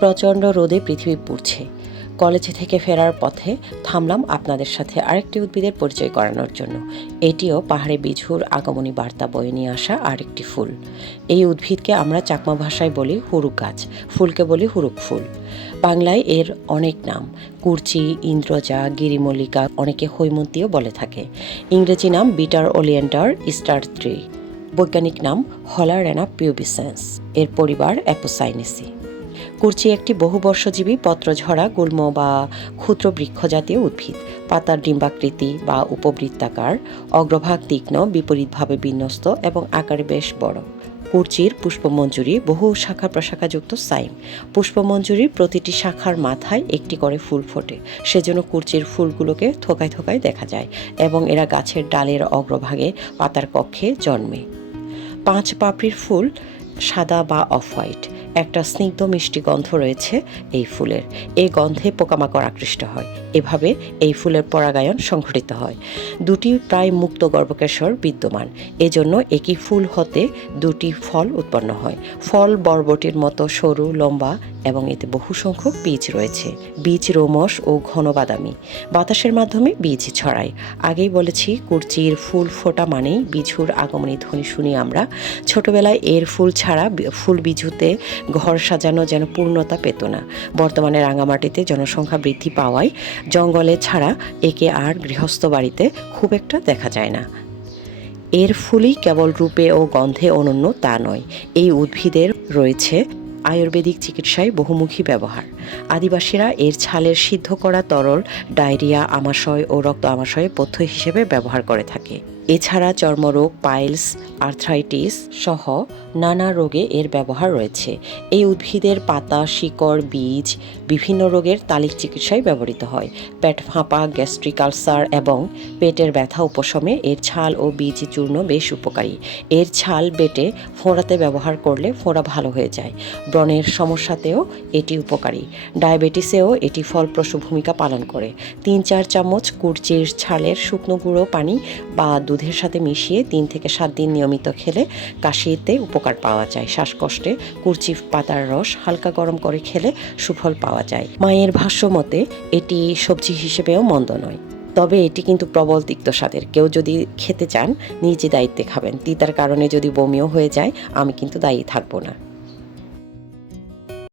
প্রচণ্ড রোদে পৃথিবী পুড়ছে। কলেজে থেকে ফেরার পথে থামলাম আপনাদের সাথে আরেকটি উদ্ভিদের পরিচয় করানোর জন্য। এটিও পাহাড়ে বিঝুর আগমনী বার্তা বয়ে নিয়ে আসা আরেকটি ফুল। এই উদ্ভিদকে আমরা চাকমা ভাষায় বলি হুরুক গাছ, ফুলকে বলি হুরুক ফুল। বাংলায় এর অনেক নাম, কুরচি, ইন্দ্রজা, গিরিমল্লিকা, অনেকে হৈমন্তীও বলে থাকে। ইংরেজি নাম বিটার ওলিয়েন্ডার স্টার ট্রি, বৈজ্ঞানিক নাম হলারেনা পিউবিসেন্স। এর পরিবার অ্যাপোসাইনেসি। কুরচি একটি বহুবর্ষজীবী পত্রঝরা, গুল্ম বা ক্ষুদ্র বৃক্ষ জাতীয় উদ্ভিদ। পাতার ডিম্বাকৃতি বা উপবৃত্তাকার, অগ্রভাগ তীক্ষ্ণ, বিপরীতভাবে বিন্যস্ত এবং আকারে বেশ বড়। কুরচির পুষ্পমঞ্জুরি বহু শাখা প্রশাখাযুক্ত সাইম। পুষ্পমঞ্জুরির প্রতিটি শাখার মাথায় একটি করে ফুল ফোটে। সেজন্য কুরচির ফুলগুলোকে থোকায় থোকায় দেখা যায় এবং এরা গাছের ডালের অগ্রভাগে পাতার কক্ষে জন্মে। পাঁচ পাপড়ির ফুল সাদা বা অফ হোয়াইট। একটা স্নিগ্ধ মিষ্টি গন্ধ রয়েছে এই ফুলের। এই গন্ধে পোকামাকড় আকৃষ্ট হয়। এভাবে এই ফুলের পরাগায়ন সংঘটিত হয়। দুটি প্রায় মুক্ত গর্ভকেশর বিদ্যমান। এজন্য একই ফুল হতে দুটি ফল উৎপন্ন হয়। ফল বরবটির মতো সরু, লম্বা এবং এতে বহু সংখ্যক বীজ রয়েছে। বীজ রোমস ও ঘন বাদামি বাতাসের মাধ্যমে বীজ ছড়ায়। আগেই বলেছি, কুরচির ফুল ফোটা মানেই বিঝুর আগমনী ধ্বনি শুনি আমরা। ছোটবেলায় এর ফুল ছাড়া ফুল বিঝুতে ঘর সাজানো যেন পূর্ণতা পেত না। বর্তমানে রাঙামাটিতে জনসংখ্যা বৃদ্ধি পাওয়ায় জঙ্গলে ছাড়া একে আর গৃহস্থ বাড়িতে খুব একটা দেখা যায় না। এর ফুলই কেবল রূপে ও গন্ধে অনন্য তা নয়। এই উদ্ভিদের রয়েছে আয়ুর্বেদিক চিকিৎসায় বহুমুখী ব্যবহার। আদিবাসীরা এর ছালের সিদ্ধ করা তরল, ডায়রিয়া, আমাশয় ও রক্ত আমাশয়ে পথ্য হিসেবে ব্যবহার করে থাকে। এছাড়া চর্মরোগ, পাইলস, আর্থ্রাইটিস সহ নানা রোগে এর ব্যবহার রয়েছে। এই উদ্ভিদের পাতা, শিকড়, বীজ, বিভিন্ন রোগের তালিক চিকিৎসায় ব্যবহৃত হয়। পেট ফাঁপা, গ্যাস্ট্রিক আলসার এবং পেটের ব্যথা উপশমে এর ছাল ও বীজ চূর্ণ বেশ উপকারী। এর ছাল বেটে ফোঁড়াতে ব্যবহার করলে ফোঁড়া ভালো হয়ে যায়। ব্রণের সমস্যাতেও এটি উপকারী। ডায়াবেটিসেও এটি ফলপ্রসূ ভূমিকা পালন করে। তিন চার চামচ কুরচির ছালের শুকনো গুঁড়ো পানি বা দুধের সাথে মিশিয়ে তিন থেকে সাত দিন নিয়মিত খেলে কাশিতে উপকার পাওয়া যায়। শ্বাসকষ্টে কুরচি পাতার রস হালকা গরম করে খেলে সুফল পাওয়া যায়। মায়ের ভাষ্য মতে, এটি সবজি হিসেবেও মন্দ নয়। তবে এটি কিন্তু প্রবল তিক্ত স্বাদের। কেউ যদি খেতে চান, নিজে দায়িত্বে খাবেন। তিতার কারণে যদি বমিও হয়ে যায়, আমি কিন্তু দায়ী থাকব না।